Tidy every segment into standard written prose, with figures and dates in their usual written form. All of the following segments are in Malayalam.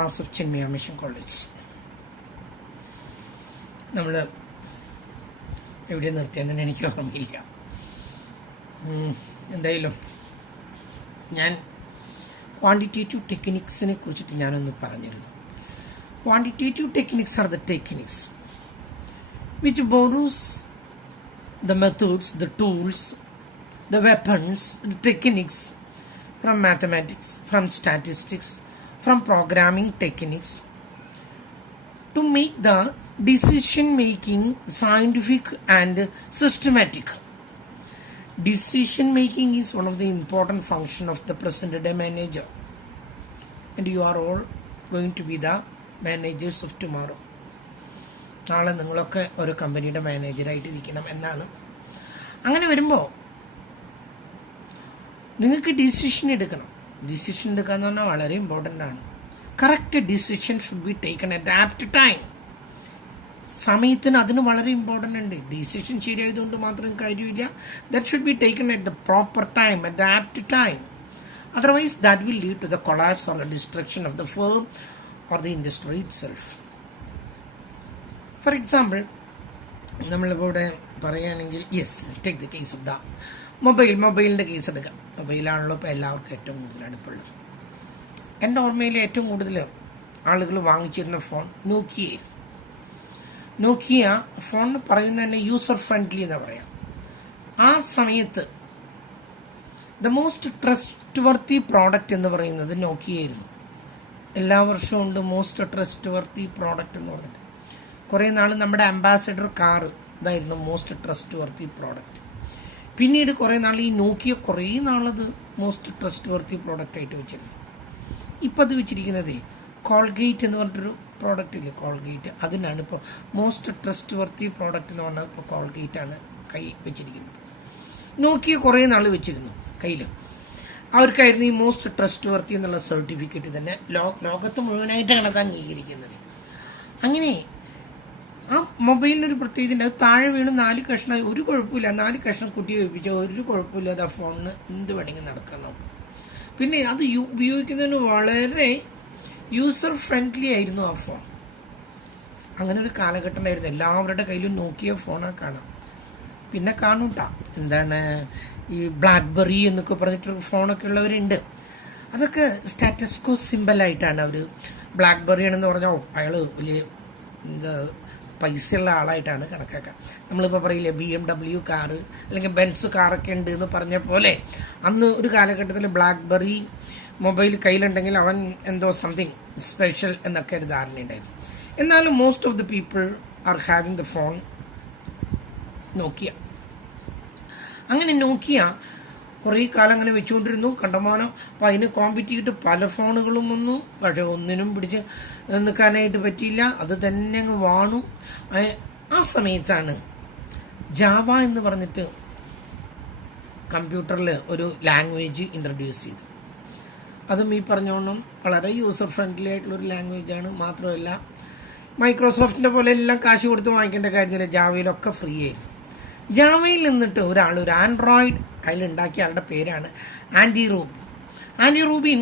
Class of Chinmaya mission college. നമ്മൾ എവിടെ നിർത്തിയെന്ന് എനിക്ക് ഓർമ്മയില്ല. എന്തായാലും ഞാൻ ക്വാണ്ടിറ്റേറ്റീവ് ടെക്നിക്സിനെ കുറിച്ചിട്ട് ഞാനൊന്ന് പറഞ്ഞിരുന്നു. Quantitative techniques are the techniques which borrows the methods, the tools, the weapons, the techniques from mathematics, from statistics, from programming techniques to make the decision making scientific and systematic. Decision making is one of the important function of the present day manager, and you are all going to be the managers of tomorrow. നാളെ നിങ്ങളൊക്കെ ഒരു കമ്പനിയുടെ മാനേജറായിട്ട് ഇരിക്കണം എന്നാണ്. അങ്ങനെ വരുമ്പോൾ നിങ്ങൾക്ക് ഡിസിഷൻ എടുക്കണം. ഡിസിഷൻ എടുക്കുക എന്ന് പറഞ്ഞാൽ വളരെ ഇമ്പോർട്ടൻ്റ് ആണ്. Correct decision should be taken at the apt time. സമയത്തിന് അതിന് വളരെ ഇമ്പോർട്ടൻ്റ് ഉണ്ട്. ഡിസിഷൻ ശരിയായതുകൊണ്ട് മാത്രം കാര്യമില്ല. That should be taken at the proper time, at the apt time. Otherwise that will lead to the collapse or the destruction of the firm or the industry itself. For example, നമ്മളിപ്പോൾ ഇവിടെ പറയുകയാണെങ്കിൽ, take the case of the മൊബൈലിൻ്റെ കേസ് എടുക്കാം. മൊബൈലാണല്ലോ ഇപ്പോൾ എല്ലാവർക്കും ഏറ്റവും കൂടുതൽ അടുപ്പുള്ളത്. എൻ്റെ ഓർമ്മയിൽ ഏറ്റവും കൂടുതൽ ആളുകൾ വാങ്ങിച്ചിരുന്ന ഫോൺ നോക്കിയ ഫോൺ പറയുന്നത് തന്നെ യൂസർ ഫ്രണ്ട്ലി എന്ന് പറയാം. ആ സമയത്ത് the most trust worthy product എന്ന് പറയുന്നത് നോക്കിയായിരുന്നു. എല്ലാ വർഷവും ഉണ്ട് മോസ്റ്റ് ട്രസ്റ്റ് വർത്തി പ്രോഡക്റ്റ് എന്ന് പറഞ്ഞിട്ട്. കുറേ നാൾ നമ്മുടെ അംബാസഡർ കാർ ഇതായിരുന്നു മോസ്റ്റ് ട്രസ്റ്റ് വർത്തി പ്രോഡക്റ്റ്. പിന്നീട് കുറേ നാൾ ഈ നോക്കിയ കുറേ നാളത് മോസ്റ്റ് ട്രസ്റ്റ് വർത്തി പ്രോഡക്റ്റ് ആയിട്ട് വെച്ചിരുന്നു. ഇപ്പം അത് വെച്ചിരിക്കുന്നത് കോൾഗേറ്റ് എന്ന് പറഞ്ഞിട്ടൊരു പ്രോഡക്റ്റ് ഇല്ലേ, കോൾഗേറ്റ്, അതിനാണ് ഇപ്പോൾ മോസ്റ്റ് ട്രസ്റ്റ് വർത്തി പ്രോഡക്റ്റ് എന്ന് പറഞ്ഞാൽ ഇപ്പോൾ കോൾഗേറ്റാണ് കൈ വെച്ചിരിക്കുന്നത്. നോക്കിയ കുറേ നാൾ വെച്ചിരുന്നു കയ്യിൽ. അവർക്കായിരുന്നു ഈ മോസ്റ്റ് ട്രസ്റ്റ് വർത്തി എന്നുള്ള സർട്ടിഫിക്കറ്റ് തന്നെ ലോകത്ത് മുഴുവനായിട്ടാണ് അത് അംഗീകരിക്കുന്നത്. അങ്ങനെ ആ മൊബൈലിനൊരു പ്രത്യേകത, അത് താഴെ വീണ് 4 കഷ്ണം, ഒരു കുഴപ്പമില്ല, 4 കഷ്ണം കുട്ടി വെപ്പിച്ചാൽ ഒരു കുഴപ്പമില്ലാതെ ആ ഫോണിന് എന്ത് വേണമെങ്കിൽ നടക്കാൻ നോക്കും. പിന്നെ അത് ഉപയോഗിക്കുന്നതിന് വളരെ യൂസർ ഫ്രണ്ട്ലി ആയിരുന്നു ആ ഫോൺ. അങ്ങനെ ഒരു കാലഘട്ടം ഉണ്ടായിരുന്നു. എല്ലാവരുടെ കയ്യിലും നോക്കിയ ഫോണാണ് കാണാം. പിന്നെ കാണൂട്ടാ എന്താണ് ഈ ബ്ലാക്ക്ബെറി എന്നൊക്കെ പറഞ്ഞിട്ടൊരു ഫോണൊക്കെ ഉള്ളവരുണ്ട്. അതൊക്കെ സ്റ്റാറ്റസ്കോ സിമ്പലായിട്ടാണ് അവർ ബ്ലാക്ക്ബെറി ആണെന്ന് പറഞ്ഞാൽ അയാൾ വലിയ പൈസയുള്ള ആളായിട്ടാണ് കണക്കാക്കുക. നമ്മളിപ്പോൾ പറയില്ലേ BMW കാറ് അല്ലെങ്കിൽ ബെൻസ് കാറൊക്കെ ഉണ്ട് എന്ന് പറഞ്ഞ പോലെ അന്ന് ഒരു കാലഘട്ടത്തിൽ ബ്ലാക്ക്ബെറി മൊബൈൽ കയ്യിലുണ്ടെങ്കിൽ അവൻ എന്തോ സംതിങ് സ്പെഷ്യൽ എന്നൊക്കെ ഒരു ധാരണയുണ്ടായിരുന്നു. എന്നാലും most of the people are having the phone Nokia. അങ്ങനെ നോക്കിയ കുറേ കാലം അങ്ങനെ വെച്ചുകൊണ്ടിരുന്നു, കണ്ടമാനം. അപ്പം അതിന് കോമ്പറ്റ് ചെയ്തിട്ട് പല ഫോണുകളും വന്നു. പക്ഷേ ഒന്നിനും പിടിച്ച് നിൽക്കാനായിട്ട് പറ്റിയില്ല, അത് തന്നെ അങ്ങ് വാണു. ആ സമയത്താണ് ജാവ എന്ന് പറഞ്ഞിട്ട് കമ്പ്യൂട്ടറിൽ ഒരു ലാംഗ്വേജ് ഇൻട്രൊഡ്യൂസ് ചെയ്തു. അതും ഈ പറഞ്ഞോണം വളരെ യൂസർ ഫ്രണ്ട്ലി ആയിട്ടുള്ളൊരു ലാംഗ്വേജാണ്. മാത്രമല്ല മൈക്രോസോഫ്റ്റിൻ്റെ പോലെ എല്ലാം കാശ് കൊടുത്ത് വാങ്ങിക്കേണ്ട കാര്യമില്ല, ജാവയിലൊക്കെ ഫ്രീ ആയിരുന്നു. ജാവയിൽ നിന്നിട്ട് ഒരു ആൻഡ്രോയിഡ് കയ്യിലുണ്ടാക്കിയ ആളുടെ പേരാണ് ആൻഡി റൂബിൻ.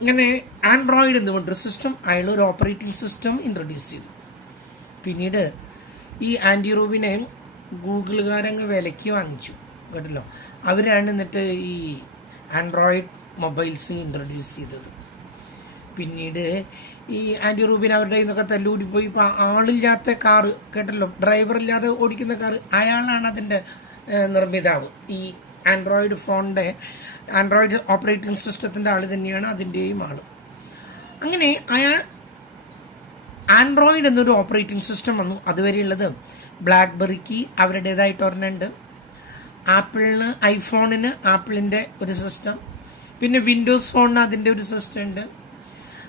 ഇങ്ങനെ ആൻഡ്രോയിഡ് എന്ന് പറഞ്ഞൊരു സിസ്റ്റം, അയാളൊരു ഓപ്പറേറ്റിംഗ് സിസ്റ്റം ഇൻട്രൊഡ്യൂസ് ചെയ്തു. പിന്നീട് ഈ ആൻഡി റൂബിനെ ഗൂഗിളുകാരങ്ങ് വിലയ്ക്ക് വാങ്ങിച്ചു, കേട്ടല്ലോ. അവരാണ് എന്നിട്ട് ഈ ആൻഡ്രോയിഡ് മൊബൈൽസ് ഇൻട്രൊഡ്യൂസ് ചെയ്തത്. പിന്നീട് ഈ ആൻഡി റൂബിൻ അവരുടെ നിന്നൊക്കെ തല്ലുകൂടിപ്പോയി. ഇപ്പോൾ ആളില്ലാത്ത കാറ്, കേട്ടല്ലോ, ഡ്രൈവറില്ലാതെ ഓടിക്കുന്ന കാറ്, അയാളാണ് അതിൻ്റെ നിർമ്മിതാവ്. ഈ ആൻഡ്രോയിഡ് ഫോണിൻ്റെ ആൻഡ്രോയിഡ് ഓപ്പറേറ്റിംഗ് സിസ്റ്റത്തിൻ്റെ ആൾ തന്നെയാണ് അതിൻ്റെയും ആൾ. അങ്ങനെ ആൻഡ്രോയിഡ് എന്നൊരു ഓപ്പറേറ്റിംഗ് സിസ്റ്റം വന്നു. അതുവരെയുള്ളത് ബ്ലാക്ക്ബെറിക്ക് അവരുടേതായിട്ട് ഒരെണ്ണമുണ്ട്, ആപ്പിളിന് ഐഫോണിന് ആപ്പിളിൻ്റെ ഒരു സിസ്റ്റം, പിന്നെ വിൻഡോസ് ഫോണിന് അതിൻ്റെ ഒരു സിസ്റ്റം ഉണ്ട്.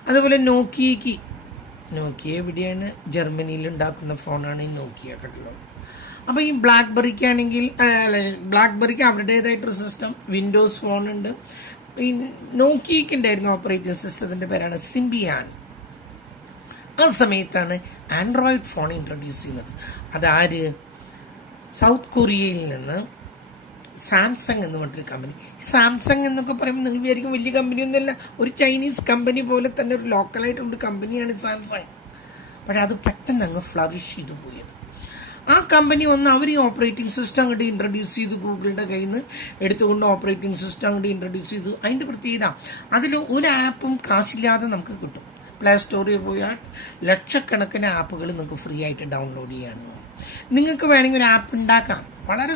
അതുപോലെ നോക്കിയ എവിടെയാണ്, ജർമ്മനിയിൽ ഉണ്ടാക്കുന്ന ഫോണാണ് ഈ നോക്കിയ, കേട്ടല്ലോ. അപ്പോൾ ഈ ബ്ലാക്ക്ബെറിക്ക് അവരുടേതായിട്ടൊരു സിസ്റ്റം, വിൻഡോസ് ഫോണുണ്ട്. ഈ നോക്കിയയ്ക്ക് ഉണ്ടായിരുന്ന ഓപ്പറേറ്റിംഗ് സിസ്റ്റത്തിൻ്റെ പേരാണ് സിംബിയാൻ. ആ സമയത്താണ് ആൻഡ്രോയിഡ് ഫോൺ ഇൻട്രൊഡ്യൂസ് ചെയ്യുന്നത്. അതാര്? സൗത്ത് കൊറിയയിൽ നിന്ന് സാംസങ് എന്ന് പറഞ്ഞൊരു കമ്പനി. സാംസങ് എന്നൊക്കെ പറയുമ്പോൾ നിങ്ങൾ വിചാരിക്കും വലിയ കമ്പനിയൊന്നുമല്ല, ഒരു ചൈനീസ് കമ്പനി പോലെ തന്നെ ഒരു ലോക്കലായിട്ടുള്ളൊരു കമ്പനിയാണ് സാംസങ്. പക്ഷേ അത് പെട്ടെന്ന് അങ്ങ് ഫ്ലറിഷ് ചെയ്തു പോയത്. ആ കമ്പനി വന്ന് അവർ ഈ ഓപ്പറേറ്റിംഗ് സിസ്റ്റം അങ്ങോട്ട് ഇൻട്രൊഡ്യൂസ് ചെയ്തു, ഗൂഗിളിൻ്റെ കയ്യിൽ നിന്ന് എടുത്തുകൊണ്ട് ഓപ്പറേറ്റിംഗ് സിസ്റ്റം അങ്ങോട്ട് ഇൻട്രൊഡ്യൂസ് ചെയ്തു. അതിൻ്റെ പ്രത്യേകത അതിൽ ഒരു ആപ്പും കാശില്ലാതെ നമുക്ക് കിട്ടും. പ്ലേ സ്റ്റോറിൽ പോയാൽ ലക്ഷക്കണക്കിന് ആപ്പുകൾ നിങ്ങൾക്ക് ഫ്രീ ആയിട്ട് ഡൗൺലോഡ് ചെയ്യാണ്. നിങ്ങൾക്ക് വേണമെങ്കിൽ ഒരു ആപ്പ് ഉണ്ടാക്കാം, വളരെ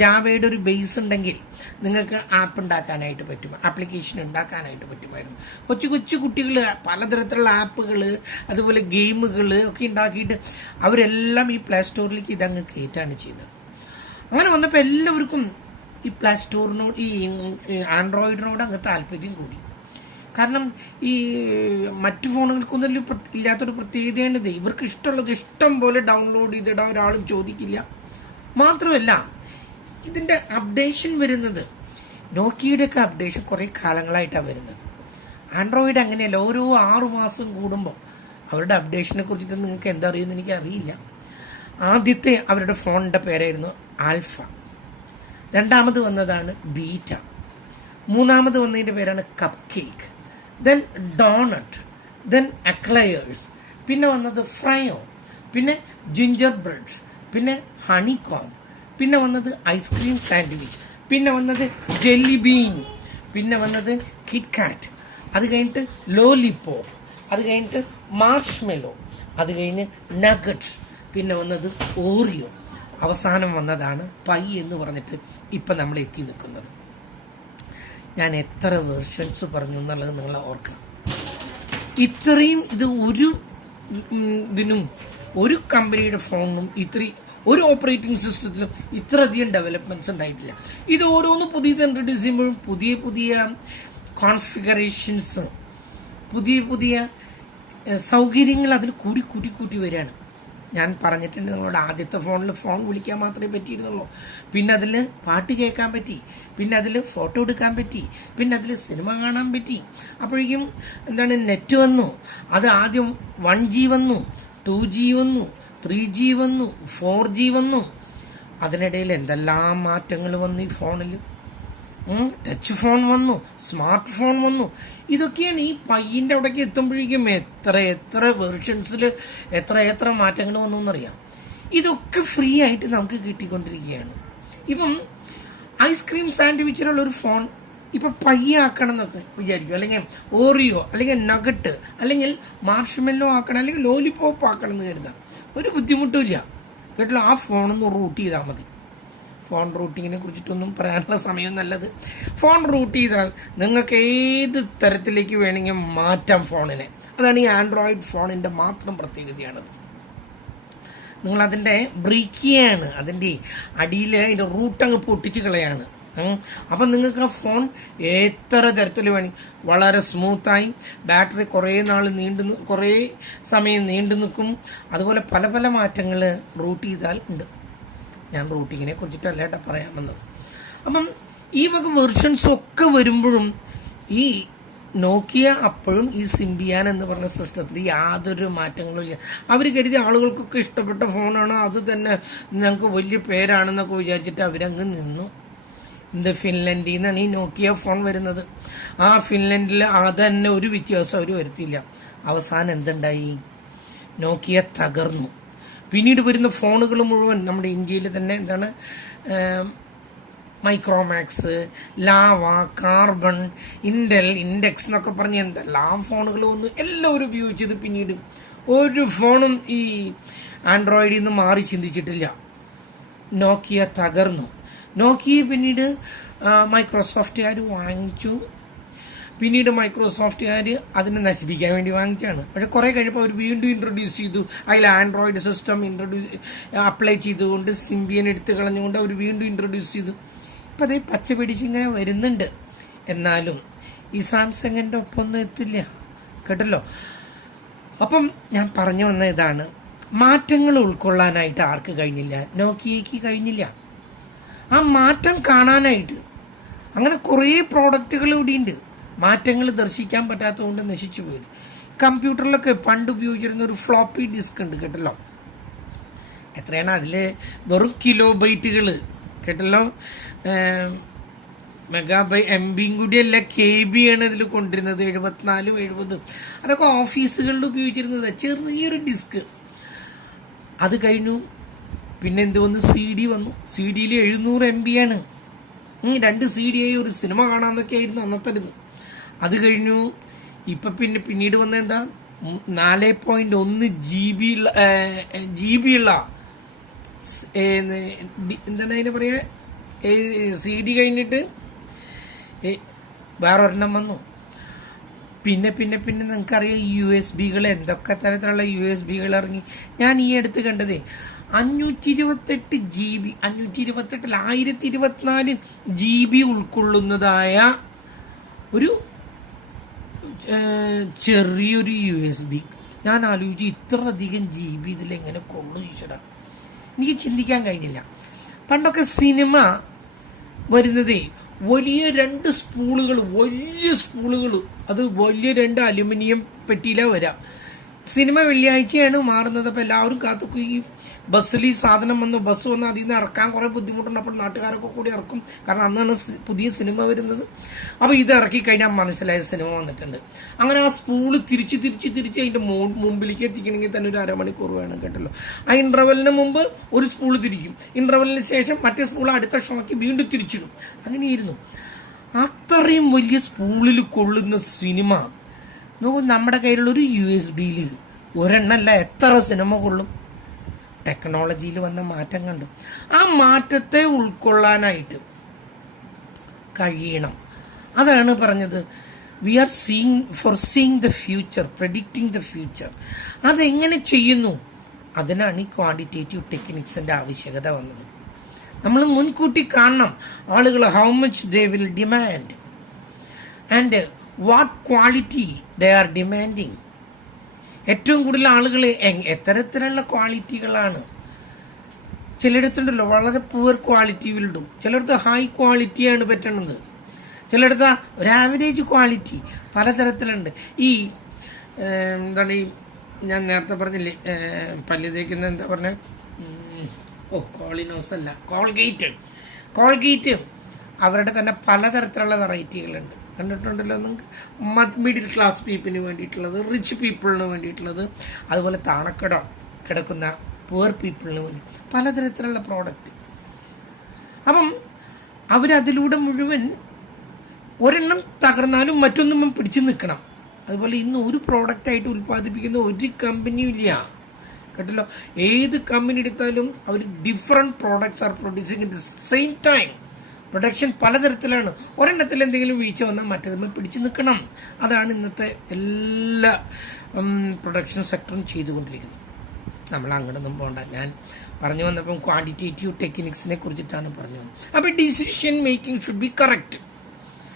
ജാവയുടെ ഒരു ബേസ് ഉണ്ടെങ്കിൽ നിങ്ങൾക്ക് ആപ്പ് ഉണ്ടാക്കാനായിട്ട് പറ്റും, ആപ്ലിക്കേഷൻ ഉണ്ടാക്കാനായിട്ട് പറ്റുമായിരുന്നു. കൊച്ചു കൊച്ചു കുട്ടികൾ പലതരത്തിലുള്ള ആപ്പുകൾ അതുപോലെ ഗെയിമുകൾ ഒക്കെ ഉണ്ടാക്കിയിട്ട് അവരെല്ലാം ഈ പ്ലേ സ്റ്റോറിലേക്ക് ഇതങ്ങ് കയറ്റാണ് ചെയ്യുന്നത്. അങ്ങനെ വന്നപ്പോൾ എല്ലാവർക്കും ഈ പ്ലേ സ്റ്റോറിനോട് ഈ ആൻഡ്രോയിഡിനോട് അങ്ങ് താല്പര്യം കൂടി. കാരണം ഈ മറ്റു ഫോണുകൾക്കൊന്നും ഇല്ലാത്തൊരു പ്രത്യേകതയാണിത്. ഇവർക്ക് ഇഷ്ടമുള്ളത് ഇഷ്ടം പോലെ ഡൗൺലോഡ് ചെയ്തിടാൻ ഒരാളും ചോദിക്കില്ല. മാത്രമല്ല ഇതിൻ്റെ അപ്ഡേഷൻ വരുന്നത്, നോക്കിയുടെയൊക്കെ അപ്ഡേഷൻ കുറേ കാലങ്ങളായിട്ടാണ് വരുന്നത്. ആൻഡ്രോയിഡ് അങ്ങനെയല്ല, ഓരോ 6 മാസം കൂടുമ്പോൾ അവരുടെ അപ്ഡേഷനെ കുറിച്ചിട്ട് നിങ്ങൾക്ക് എന്താ അറിയുമെന്ന് എനിക്കറിയില്ല. ആദ്യത്തെ അവരുടെ ഫോണിൻ്റെ പേരായിരുന്നു ആൽഫ, രണ്ടാമത് വന്നതാണ് ബീറ്റ, മൂന്നാമത് വന്നതിൻ്റെ പേരാണ് cupcake, then donut, then eclairs, പിന്നെ വന്നത് ഫ്രയോ, പിന്നെ ജിഞ്ചർ ബ്രെഡ്, പിന്നെ ഹണികോം, പിന്നെ വന്നത് ഐസ്ക്രീം സാൻഡ്വിച്ച്, പിന്നെ വന്നത് ജെല്ലി ബീൻ, പിന്നെ വന്നത് കിറ്റ്കാറ്റ്, അത് കഴിഞ്ഞിട്ട് ലോലിപോപ്പ്, അത് കഴിഞ്ഞിട്ട് മാർഷ്മെലോ, അത് കഴിഞ്ഞ് നഗറ്റ്സ്, പിന്നെ വന്നത് ഓറിയോ, അവസാനം വന്നതാണ് പൈ എന്ന് പറഞ്ഞിട്ട് ഇപ്പം നമ്മൾ എത്തി നിൽക്കുന്നത്. ഞാൻ എത്ര വേർഷൻസ് പറഞ്ഞു എന്നുള്ളത് നിങ്ങൾ ഓർക്കുക. ഇത്രയും ഇത് ഒരു ഇതിനും ഒരു കമ്പനിയുടെ ഫോണിനും ഒരു ഓപ്പറേറ്റിംഗ് സിസ്റ്റത്തിലും ഇത്രയധികം ഡെവലപ്മെൻറ്റ്സ് ഉണ്ടായിട്ടില്ല. ഇത് ഓരോന്ന് പുതിയത് ഇൻട്രൊഡ്യൂസ് ചെയ്യുമ്പോഴും പുതിയ പുതിയ കോൺഫിഗറേഷൻസ്, പുതിയ സൗകര്യങ്ങൾ അതിൽ കൂട്ടി വരികയാണ്. ഞാൻ പറഞ്ഞിട്ടുണ്ട്, നിങ്ങളുടെ ആദ്യത്തെ ഫോണിൽ ഫോൺ വിളിക്കാൻ മാത്രമേ പറ്റിയിരുന്നുള്ളൂ, പിന്നെ അതിൽ പാട്ട് കേൾക്കാൻ പറ്റി, പിന്നെ അതിൽ ഫോട്ടോ എടുക്കാൻ പറ്റി, പിന്നെ അതിൽ സിനിമ കാണാൻ പറ്റി. അപ്പോഴേക്കും നെറ്റ് വന്നു. അത് ആദ്യം 1G വന്നു, 2G വന്നു, 3G വന്നു, 4G വന്നു. അതിനിടയിൽ എന്തെല്ലാം മാറ്റങ്ങൾ വന്നു ഈ ഫോണിൽ. ടച്ച് ഫോൺ വന്നു, സ്മാർട്ട് ഫോൺ വന്നു. ഇതൊക്കെയാണ് ഈ പയ്യൻ്റെ അവിടേക്ക് എത്തുമ്പോഴേക്കും എത്ര വെർഷൻസിൽ എത്ര മാറ്റങ്ങൾ വന്നു എന്നറിയാം. ഇതൊക്കെ ഫ്രീ ആയിട്ട് നമുക്ക് കിട്ടിക്കൊണ്ടിരിക്കുകയാണ്. ഇപ്പം ഐസ്ക്രീം സാൻഡ്വിച്ചിലുള്ളൊരു ഫോൺ ഇപ്പം പയ്യാക്കണം എന്നൊക്കെ വിചാരിക്കും, അല്ലെങ്കിൽ ഓറിയോ, അല്ലെങ്കിൽ നഗറ്റ്, അല്ലെങ്കിൽ മാർഷ്മെല്ലോ ആക്കണം, അല്ലെങ്കിൽ ലോലിപോപ്പ് ആക്കണം എന്ന് കരുതാം. ഒരു ബുദ്ധിമുട്ടുമില്ല കേട്ടോ. ആ ഫോണൊന്ന് റൂട്ട് ചെയ്താൽ മതി. ഫോൺ റൂട്ടിങ്ങിനെ കുറിച്ചിട്ടൊന്നും പറയാനുള്ള സമയം നല്ലത്. ഫോൺ റൂട്ട് ചെയ്താൽ നിങ്ങൾക്ക് ഏത് തരത്തിലേക്ക് വേണമെങ്കിൽ മാറ്റാം ഫോണിനെ. അതാണ് ഈ ആൻഡ്രോയിഡ് ഫോണിൻ്റെ മാത്രം പ്രത്യേകതയാണത്. നിങ്ങളതിൻ്റെ ബ്രേക്ക് ചെയ്യാണ്, അതിൻ്റെ അടിയിൽ അതിൻ്റെ റൂട്ട് അങ്ങ് പൊട്ടിച്ച് കളയാണ്. അപ്പം നിങ്ങൾക്ക് ആ ഫോൺ എത്ര തരത്തിൽ വേണമെങ്കിൽ വളരെ സ്മൂത്തായി, ബാറ്ററി കുറേ സമയം നീണ്ടു നിൽക്കും. അതുപോലെ പല മാറ്റങ്ങൾ റൂട്ട് ചെയ്താൽ ഉണ്ട്. ഞാൻ റൂട്ടിങ്ങിനെ കുറിച്ചിട്ടല്ല കേട്ടോ പറയാമെന്നത്. അപ്പം ഈ വക വെർഷൻസ് ഒക്കെ വരുമ്പോഴും ഈ നോക്കിയ അപ്പോഴും ഈ സിംബിയാൻ എന്ന് പറഞ്ഞ സിസ്റ്റത്തിൽ യാതൊരു മാറ്റങ്ങളും ഇല്ല. അവർ കരുതി ആളുകൾക്കൊക്കെ ഇഷ്ടപ്പെട്ട ഫോണാണോ അത് തന്നെ ഞങ്ങൾക്ക് വലിയ പേരാണെന്നൊക്കെ വിചാരിച്ചിട്ട് അവരങ്ങ് നിന്നു. ഫിൻലൻഡിൽ നിന്നാണ് ഈ നോക്കിയ ഫോൺ വരുന്നത്. ആ ഫിൻലൻഡിൽ അത് തന്നെ ഒരു വ്യത്യാസം അവർ വരുത്തിയില്ല. അവസാനം എന്തുണ്ടായി? നോക്കിയ തകർന്നു. പിന്നീട് വരുന്ന ഫോണുകൾ മുഴുവൻ നമ്മുടെ ഇന്ത്യയിൽ തന്നെ മൈക്രോമാക്സ്, ലാവ, കാർബൺ, ഇൻഡൽ, ഇൻഡെക്സ് എന്നൊക്കെ പറഞ്ഞ് എന്തെല്ലാം ഫോണുകൾ വന്നു. എല്ലാവരും ഉപയോഗിച്ചത്. പിന്നീട് ഒരു ഫോണും ഈ ആൻഡ്രോയിഡിൽ നിന്ന് മാറി ചിന്തിച്ചിട്ടില്ല. നോക്കിയ തകർന്നു. നോക്കിയ പിന്നീട് മൈക്രോസോഫ്റ്റുകാർ വാങ്ങിച്ചു. പിന്നീട് മൈക്രോസോഫ്റ്റുകാർ അതിനെ നശിപ്പിക്കാൻ വേണ്ടി വാങ്ങിച്ചാണ്. പക്ഷെ കുറേ കഴിഞ്ഞപ്പോൾ അവർ വീണ്ടും ഇൻട്രൊഡ്യൂസ് ചെയ്തു. അതിൽ ആൻഡ്രോയിഡ് സിസ്റ്റം അപ്ലൈ ചെയ്തുകൊണ്ട് സിംബിയൻ എടുത്ത് കളഞ്ഞുകൊണ്ട് അവർ വീണ്ടും ഇൻട്രൊഡ്യൂസ് ചെയ്തു. ഇപ്പം അതേ പച്ച പിടിച്ചിങ്ങനെ വരുന്നുണ്ട്. എന്നാലും ഈ സാംസങ്ങിൻ്റെ ഒപ്പമൊന്നും എത്തില്ല കേട്ടല്ലോ. അപ്പം ഞാൻ പറഞ്ഞു വന്ന ഇതാണ്, മാറ്റങ്ങൾ ഉൾക്കൊള്ളാനായിട്ട് ആർക്ക് കഴിഞ്ഞില്ല? നോക്കിയയ്ക്ക് കഴിഞ്ഞില്ല. ആ മാറ്റം കാണാനായിട്ട് അങ്ങനെ കുറേ പ്രോഡക്റ്റുകൾ ഇവിടെയുണ്ട്. മാറ്റങ്ങൾ ദർശിക്കാൻ പറ്റാത്തതുകൊണ്ട് നശിച്ചു പോയത്. കമ്പ്യൂട്ടറിലൊക്കെ പണ്ട് ഉപയോഗിച്ചിരുന്ന ഒരു ഫ്ലോപ്പി ഡിസ്ക് ഉണ്ട് കേട്ടല്ലോ. എത്രയാണ് അതിൽ? വെറും കിലോ ബൈറ്റുകൾ കേട്ടല്ലോ. മെഗാബൈ MB കൂടിയല്ല KB ആണ് ഇതിൽ കൊണ്ടിരുന്നത്. 74 70 അതൊക്കെ ഓഫീസുകളിൽ ഉപയോഗിച്ചിരുന്നത് ചെറിയൊരു ഡിസ്ക്. അത് കഴിഞ്ഞു. പിന്നെ എന്ത് വന്നു? CD വന്നു. CD 700 MB ആണ്. 2 CD ആയി ഒരു സിനിമ കാണാമെന്നൊക്കെ ആയിരുന്നു അന്നത്തെ ഇത്. അത് കഴിഞ്ഞു. ഇപ്പം പിന്നീട് വന്ന എന്താ 4.1 GB ഉള്ള എന്താണ് അതിനെ പറയുക, CD കഴിഞ്ഞിട്ട് വേറൊരെണ്ണം വന്നു. പിന്നെ നിങ്ങൾക്കറിയാം USB എന്തൊക്കെ തരത്തിലുള്ള USB ഇറങ്ങി. ഞാൻ ഈ അടുത്ത് കണ്ടതേ 528 GB 1024 GB ഉൾക്കൊള്ളുന്നതായ ഒരു ചെറിയൊരു USB. ഞാൻ ആലോചിച്ച് ഇത്ര അധികം GB ഇതിലെങ്ങനെ കൊള്ളു ചോദിച്ചടാ. എനിക്ക് ചിന്തിക്കാൻ കഴിഞ്ഞില്ല. പണ്ടൊക്കെ സിനിമ വരുന്നതേ വലിയ 2 സ്പൂളുകൾ, വലിയ സ്പൂളുകൾ, അത് വലിയ 2 അലുമിനിയം പെട്ടിയിലാണ് വരാം. സിനിമ വെള്ളിയാഴ്ചയാണ് മാറുന്നത്. അപ്പോൾ എല്ലാവരും കാത്തു ഈ ബസ്സിൽ ഈ സാധനം വന്നു, ബസ് വന്ന് അതിൽ നിന്ന് ഇറക്കാൻ കുറേ ബുദ്ധിമുട്ടുണ്ട്. അപ്പോൾ നാട്ടുകാരൊക്കെ കൂടി ഇറക്കും, കാരണം അന്നാണ് പുതിയ സിനിമ വരുന്നത്. അപ്പോൾ ഇത് ഇറക്കി കഴിഞ്ഞാൽ മനസ്സിലായ സിനിമ വന്നിട്ടുണ്ട്. അങ്ങനെ ആ സ്പൂള് തിരിച്ച് അതിൻ്റെ മുമ്പിലേക്ക് എത്തിക്കണമെങ്കിൽ തന്നെ ഒരു അരമണിക്കൂർ വേണം കേട്ടല്ലോ. ആ ഇൻ്റർവെല്ലിന് മുമ്പ് ഒരു സ്പൂള് തിരിക്കും, ഇൻ്റർവെല്ലിന് ശേഷം മറ്റേ സ്പൂൾ അടുത്ത ഷോക്ക് വീണ്ടും തിരിച്ചിടും. അങ്ങനെയായിരുന്നു. അത്രയും വലിയ സ്പൂളിൽ കൊള്ളുന്ന സിനിമ നമ്മുടെ കയ്യിലുള്ളൊരു USB ഒരെണ്ണല്ല എത്ര സിനിമ കൊള്ളും. ടെക്നോളജിയിൽ വന്ന മാറ്റം കണ്ടു. ആ മാറ്റത്തെ ഉൾക്കൊള്ളാനായിട്ട് കഴിയണം. അതാണ് പറഞ്ഞത്, we are seeing the future, predicting the future. അതെങ്ങനെ ചെയ്യുന്നു? അതിനാണ് ഈ ക്വാണ്ടിറ്റേറ്റീവ് ടെക്നിക്സിൻ്റെ ആവശ്യകത വന്നത്. നമ്മൾ മുൻകൂട്ടി കാണണം ആളുകൾ how much they will demand and what quality they are demanding. ഏറ്റവും കൂടുതൽ ആളുകൾ എത്തരത്തിലുള്ള ക്വാളിറ്റികളാണ്. ചിലയിടത്തുണ്ടല്ലോ വളരെ പുവർ ക്വാളിറ്റി വിൽഡും, ചിലയിടത്ത് ഹൈ ക്വാളിറ്റിയാണ് പറ്റണത്, ചിലയിടത്ത് ഒരു ആവറേജ് ക്വാളിറ്റി, പലതരത്തിലുണ്ട്. ഈ എന്താണ് ഈ ഞാൻ നേരത്തെ പറഞ്ഞില്ലേ പല്ല് തേക്കുന്ന എന്താ പറഞ്ഞ കോളിനോസ് അല്ല കോൾഗേറ്റ് അവരുടെ തന്നെ പലതരത്തിലുള്ള വെറൈറ്റികളുണ്ട്. കണ്ടിട്ടുണ്ടല്ലോ നിങ്ങൾക്ക്. മിഡിൽ ക്ലാസ് പീപ്പിളിന് വേണ്ടിയിട്ടുള്ളത്, റിച്ച് പീപ്പിളിന് വേണ്ടിയിട്ടുള്ളത്, അതുപോലെ കിടക്കുന്ന പുവർ പീപ്പിളിന് വേണ്ടി പലതരത്തിലുള്ള പ്രോഡക്റ്റ്. അപ്പം അവരതിലൂടെ മുഴുവൻ ഒരെണ്ണം തകർന്നാലും മറ്റൊന്നും പിടിച്ചു നിൽക്കണം. അതുപോലെ ഇന്ന് ഒരു പ്രോഡക്റ്റായിട്ട് ഉൽപ്പാദിപ്പിക്കുന്ന ഒരു കമ്പനിയും ഇല്ല കേട്ടല്ലോ. ഏത് കമ്പനി എടുത്താലും അവർ different products are producing at the same time. Production പലതരത്തിലാണ്. ഒരെണ്ണത്തിൽ എന്തെങ്കിലും വീഴ്ച വന്നാൽ മറ്റേതുമ്പോൾ പിടിച്ചു നിൽക്കണം. അതാണ് ഇന്നത്തെ എല്ലാ പ്രൊഡക്ഷൻ സെക്ടറും ചെയ്തുകൊണ്ടിരിക്കുന്നത്. നമ്മൾ അങ്ങോട്ടൊന്നും പോകണ്ട. ഞാൻ പറഞ്ഞു വന്നപ്പം ക്വാണ്ടിറ്റേറ്റീവ് ടെക്നിക്സിനെ കുറിച്ചിട്ടാണ് പറഞ്ഞത്. അപ്പോൾ decision making should be correct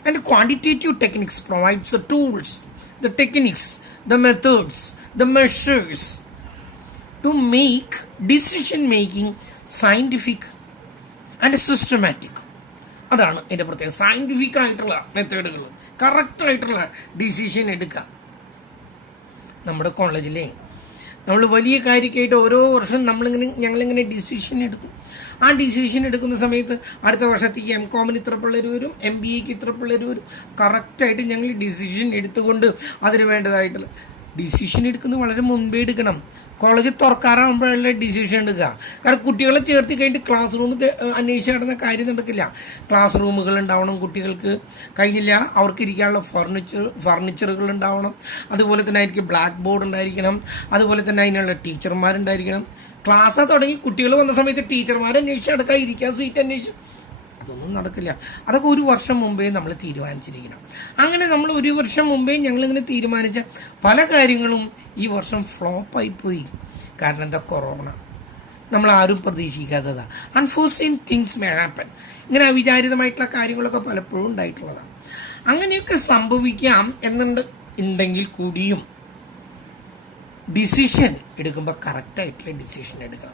and quantitative techniques provides the tools, the techniques, the methods, the measures to make decision making scientific and systematic. അതാണ് എൻ്റെ പ്രത്യേകം. സയൻറ്റിഫിക് ആയിട്ടുള്ള മെത്തേഡുകൾ, കറക്റ്റായിട്ടുള്ള ഡിസിഷൻ എടുക്കാം. നമ്മുടെ കോളേജിലെ നമ്മൾ വലിയ കാര്യമായിട്ട് ഓരോ വർഷം ഞങ്ങളിങ്ങനെ ഡിസിഷൻ എടുക്കും. ആ ഡിസിഷൻ എടുക്കുന്ന സമയത്ത് അടുത്ത വർഷത്തേക്ക് MCOMന് ഇത്ര പിള്ളേർ വരും, MBAക്ക് ഇത്ര പിള്ളേർ വരും. കറക്റ്റായിട്ട് ഞങ്ങൾ ഡിസിഷൻ എടുത്തുകൊണ്ട് അതിന് വേണ്ടതായിട്ടുള്ള ഡിസിഷൻ എടുക്കുന്നത് വളരെ മുൻപേ എടുക്കണം. കോളേജ് തുറക്കാറാകുമ്പോഴല്ലേ ഡിസിഷൻ എടുക്കുക. കാരണം കുട്ടികളെ ചേർത്തി കഴിഞ്ഞിട്ട് ക്ലാസ് റൂം അന്വേഷിച്ച് നടന്ന കാര്യം നടക്കില്ല. ക്ലാസ് റൂമുകൾ ഉണ്ടാവണം, കുട്ടികൾക്ക് കഴിഞ്ഞില്ല അവർക്ക് ഇരിക്കാനുള്ള ഫർണിച്ചറുകൾ ഉണ്ടാവണം, അതുപോലെ തന്നെ ആയിരിക്കും ബ്ലാക്ക് ബോർഡ് ഉണ്ടായിരിക്കണം, അതുപോലെ തന്നെ അതിനുള്ള ടീച്ചർമാരുണ്ടായിരിക്കണം. ക്ലാസ് തുടങ്ങി കുട്ടികൾ വന്ന സമയത്ത് ടീച്ചർമാരെ അന്വേഷിച്ച് നടക്കാൻ, ഇരിക്കാൻ സീറ്റ് അന്വേഷിച്ച്, അതൊന്നും നടക്കില്ല. അതൊക്കെ ഒരു വർഷം മുമ്പേ നമ്മൾ തീരുമാനിച്ചിരിക്കണം. അങ്ങനെ നമ്മൾ ഒരു വർഷം മുമ്പേ ഞങ്ങളിങ്ങനെ തീരുമാനിച്ച പല കാര്യങ്ങളും ഈ വർഷം ഫ്ലോപ്പായിപ്പോയി. കാരണം എന്താ, കൊറോണ. നമ്മളാരും പ്രതീക്ഷിക്കാത്തതാണ്. Unforeseen things may happen. ഇങ്ങനെ അവിചാരിതമായിട്ടുള്ള കാര്യങ്ങളൊക്കെ പലപ്പോഴും ഉണ്ടായിട്ടുള്ളതാണ്. അങ്ങനെയൊക്കെ സംഭവിക്കാം ഉണ്ടെങ്കിൽ കൂടിയും ഡിസിഷൻ എടുക്കുമ്പോൾ കറക്റ്റായിട്ടുള്ള ഡിസിഷൻ എടുക്കണം.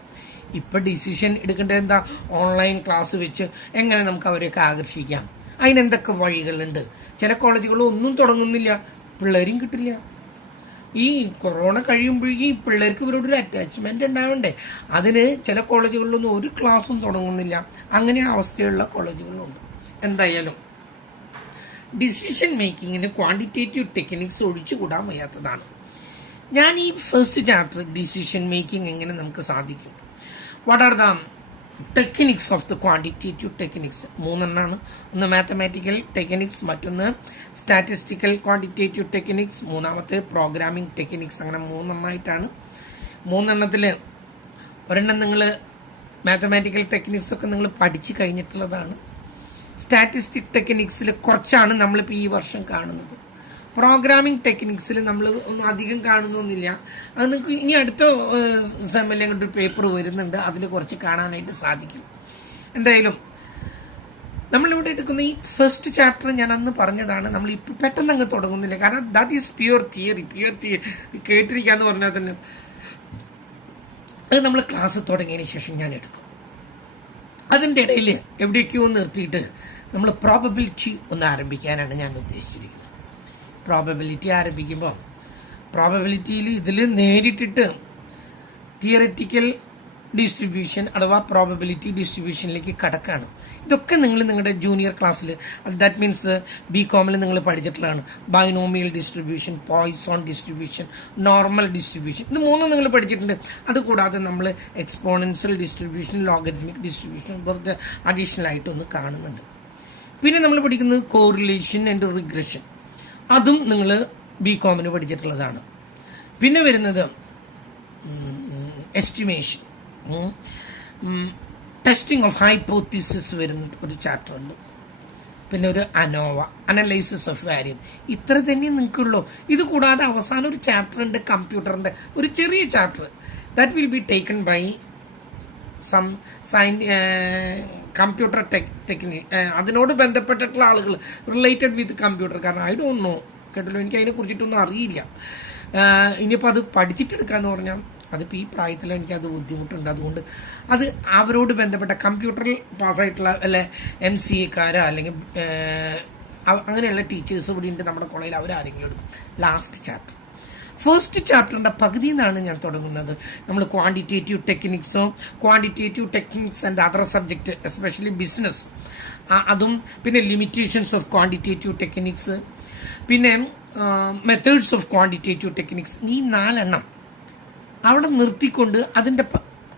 ഇപ്പം ഡിസിഷൻ എടുക്കേണ്ടത് എന്താ, ഓൺലൈൻ ക്ലാസ് വെച്ച് എങ്ങനെ നമുക്ക് അവരെയൊക്കെ ആകർഷിക്കാം, അതിനെന്തൊക്കെ വഴികളുണ്ട്. ചില കോളേജുകളൊന്നും തുടങ്ങുന്നില്ല, പിള്ളേരും കിട്ടില്ല. ഈ കൊറോണ കഴിയുമ്പോഴേക്കും ഈ പിള്ളേർക്ക് ഇവരോടൊരു അറ്റാച്ച്മെൻറ്റ് ഉണ്ടാവണ്ടേ. അതിന് ചില കോളേജുകളിലൊന്നും ഒരു ക്ലാസ്സും തുടങ്ങുന്നില്ല. അങ്ങനെ അവസ്ഥയുള്ള കോളേജുകളുണ്ട്. എന്തായാലും ഡിസിഷൻ മേക്കിങ്ങിന് ക്വാണ്ടിറ്റേറ്റീവ് ടെക്നിക്സ് ഒഴിച്ചുകൂടാൻ വയ്യാത്തതാണ്. ഞാൻ ഈ ഫസ്റ്റ് ചാപ്റ്റർ ഡിസിഷൻ മേക്കിംഗ് എങ്ങനെ നമുക്ക് സാധിക്കും, what are the techniques of the quantitative techniques, മൂന്നെണ്ണമാണ്. ഒന്ന് മാത്തമാറ്റിക്കൽ ടെക്നിക്സ്, മറ്റൊന്ന് സ്റ്റാറ്റിസ്റ്റിക്കൽ ക്വാണ്ടിറ്റേറ്റീവ് ടെക്നിക്സ്, മൂന്നാമത്തെ പ്രോഗ്രാമിംഗ് ടെക്നിക്സ്. അങ്ങനെ മൂന്നെണ്ണമായിട്ടാണ്. മൂന്നെണ്ണത്തിൽ ഒരെണ്ണം നിങ്ങൾ മാത്തമാറ്റിക്കൽ ടെക്നിക്സ് ഒക്കെ നിങ്ങൾ പഠിച്ചു കഴിഞ്ഞിട്ടുള്ളതാണ്. സ്റ്റാറ്റിസ്റ്റിക് ടെക്നിക്സിൽ കുറച്ചാണ് നമ്മളിപ്പോൾ ഈ വർഷം കാണുന്നത്. പ്രോഗ്രാമിംഗ് ടെക്നിക്സിൽ നമ്മൾ ഒന്നും അധികം കാണുന്നൊന്നുമില്ല. അത് നിങ്ങൾക്ക് ഇനി അടുത്ത സെമ്മിലെ ഒരു പേപ്പർ വരുന്നുണ്ട്, അതിൽ കുറച്ച് കാണാനായിട്ട് സാധിക്കും. എന്തായാലും നമ്മളിവിടെ എടുക്കുന്ന ഈ ഫസ്റ്റ് ചാപ്റ്റർ ഞാൻ അന്ന് പറഞ്ഞതാണ്, നമ്മൾ ഇപ്പോൾ പെട്ടെന്ന് അങ്ങ് തുടങ്ങുന്നില്ല. കാരണം ദാറ്റ് ഈസ് പ്യുവർ തിയറി. കേട്ടിരിക്കാന്ന് പറഞ്ഞാൽ തന്നെ അത് നമ്മൾ ക്ലാസ് തുടങ്ങിയതിന് ശേഷം ഞാൻ എടുക്കും. അതിൻ്റെ ഇടയിൽ എവിടേക്കോ നിർത്തിയിട്ട് നമ്മൾ പ്രോബബിലിറ്റി ഒന്ന് ആരംഭിക്കാനാണ് ഞാൻ ഉദ്ദേശിച്ചിരിക്കുന്നത്. പ്രോബബിലിറ്റി ആരംഭിക്കുമ്പോൾ പ്രോബബിലിറ്റിയിൽ ഇതിൽ നേരിട്ടിട്ട് തിയററ്റിക്കൽ ഡിസ്ട്രിബ്യൂഷൻ അഥവാ പ്രോബബിലിറ്റി ഡിസ്ട്രിബ്യൂഷനിലേക്ക് കടക്കാണ്. ഇതൊക്കെ നിങ്ങൾ നിങ്ങളുടെ ജൂനിയർ ക്ലാസ്സിൽ, ദാറ്റ് മീൻസ് BCom നിങ്ങൾ പഠിച്ചിട്ടുള്ളതാണ്. Binomial distribution, Poisson distribution, normal distribution, ഇത് മൂന്നും നിങ്ങൾ പഠിച്ചിട്ടുണ്ട്. അതുകൂടാതെ നമ്മൾ എക്സ്പോണൻഷ്യൽ ഡിസ്ട്രിബ്യൂഷൻ, ലോഗരിതമിക് ഡിസ്ട്രിബ്യൂഷൻ വെറുതെ അഡീഷണൽ ആയിട്ടൊന്ന് കാണുന്നുണ്ട്. പിന്നെ നമ്മൾ പഠിക്കുന്നത് കോറിലേഷൻ ആൻഡ് റിഗ്രഷൻ, അതും നിങ്ങൾ BCom പഠിച്ചിട്ടുള്ളതാണ്. പിന്നെ വരുന്നത് എസ്റ്റിമേഷൻ, ടെസ്റ്റിംഗ് ഓഫ് ഹൈപ്പോത്തിസിസ് വരുന്ന ഒരു ചാപ്റ്റർ ഉണ്ട്. പിന്നെ ഒരു അനോവ, അനലൈസിസ് ഓഫ് വാരിയം. ഇത്ര തന്നെ നിങ്ങൾക്കുള്ളൂ. ഇത് കൂടാതെ അവസാനം ഒരു ചാപ്റ്റർ ഉണ്ട്, കമ്പ്യൂട്ടറിൻ്റെ ഒരു ചെറിയ chapter. That will be taken by some computer technique, അതിനോട് ബന്ധപ്പെട്ടിട്ടുള്ള ആളുകൾ റിലേറ്റഡ് വിത്ത് കമ്പ്യൂട്ടർ. കാരണം ഐ ഡോണ്ട് നോ, കേട്ടല്ലോ, എനിക്ക് അതിനെ കുറിച്ചിട്ടൊന്നും അറിയില്ല. ഇനിയിപ്പോൾ അത് പഠിച്ചിട്ടെടുക്കാന്ന് പറഞ്ഞാൽ അതിപ്പോൾ ഈ പ്രായത്തിൽ എനിക്കത് ബുദ്ധിമുട്ടുണ്ട്. അതുകൊണ്ട് അത് അവരോട് ബന്ധപ്പെട്ട കമ്പ്യൂട്ടറിൽ പാസ്സായിട്ടുള്ള അല്ലെ MCAക്കാരോ അല്ലെങ്കിൽ അങ്ങനെയുള്ള ടീച്ചേഴ്സ് ഇവിടെ ഉണ്ട് നമ്മുടെ കോളേജിൽ, അവരാരെങ്കിലും എടുക്കും. ലാസ്റ്റ് ചാപ്റ്റർ, ഫസ്റ്റ് ചാപ്റ്ററിൻ്റെ പകുതിയിൽ നിന്നാണ് ഞാൻ തുടങ്ങുന്നത്. നമ്മൾ ക്വാണ്ടിറ്റേറ്റീവ് ടെക്നിക്സോ, quantitative techniques and other subject, especially business, അതും പിന്നെ ലിമിറ്റേഷൻസ് ഓഫ് ക്വാണ്ടിറ്റേറ്റീവ് ടെക്നിക്സ്, പിന്നെ മെത്തേഡ്സ് ഓഫ് ക്വാണ്ടിറ്റേറ്റീവ് ടെക്നിക്സ്, ഈ 4 എണ്ണം അവിടെ നിർത്തിക്കൊണ്ട് അതിൻ്റെ